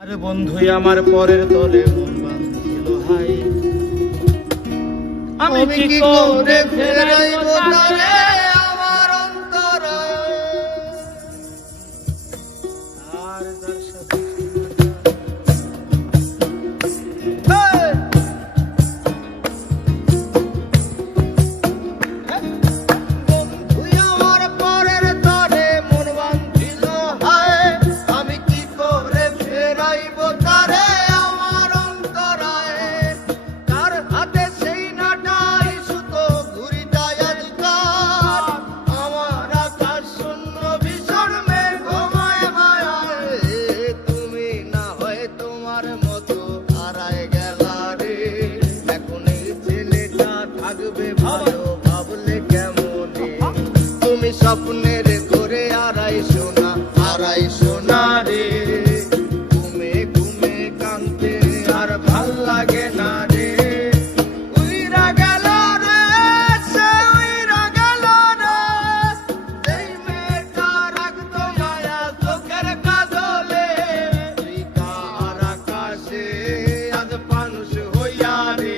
আরে বন্ধুই আমার পরের তলে মন বাঁধিল হাই, আমি কি করে ফেরাইব তারে আমার অন্তরে। আর যার সাথে ভাবলে কেমনে তুমি স্বপ্নের করে আড়াই সোনা রে, ঘুমে ঘুমে কাঁদতে আর ভাল লাগে না রে। উইরা গেল রে, সে উইরা গেল রে, যেই মেয়েটা রাখতো মায়া চোখের কাজলে, তুই কার আকাশে আজ মানুষ হইয়া রে।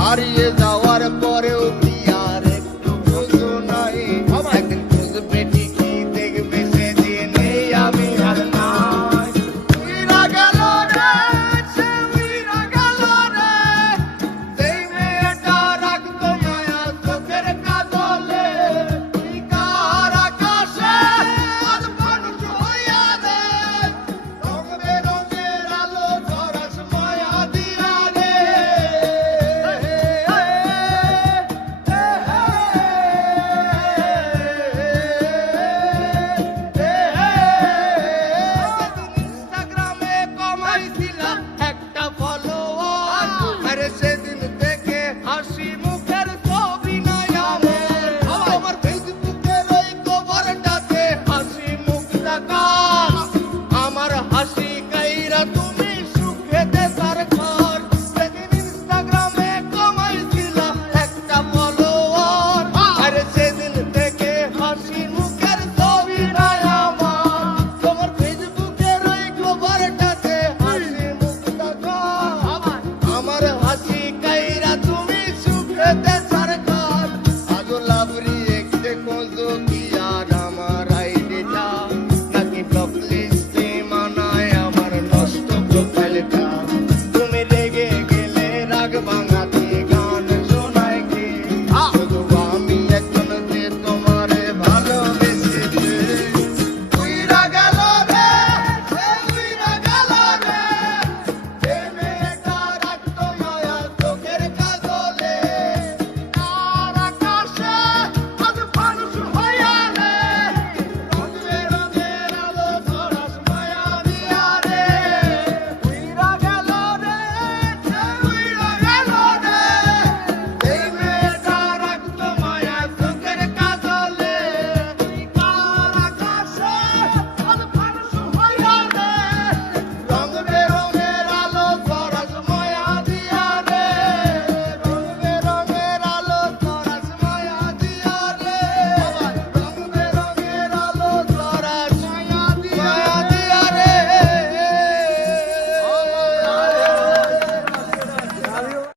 হারিয়ে যাওয়ার পরেও কি আর একটু বুঝো নাই, একদিন বুঝবে ঠিকই দেখবে সেদিন এই আমি আর নাই। উইরা গেল রে, সে উইরা গেল রে, যেই মেয়েটা রাখতো মায়া চোখের কাজলে, তুই কার আকাশে আজ মানুষ হইয়া রে, রং বেরঙের আলো ঝরাস মায়া দিয়া রে। সেদিন থেকে হাসি মুখের ছবি নাই আমার, আমার ফেসবুকের ওই কভারটাতে হাসি মুখ দেখা, আমার হাসি কাইরা তুমি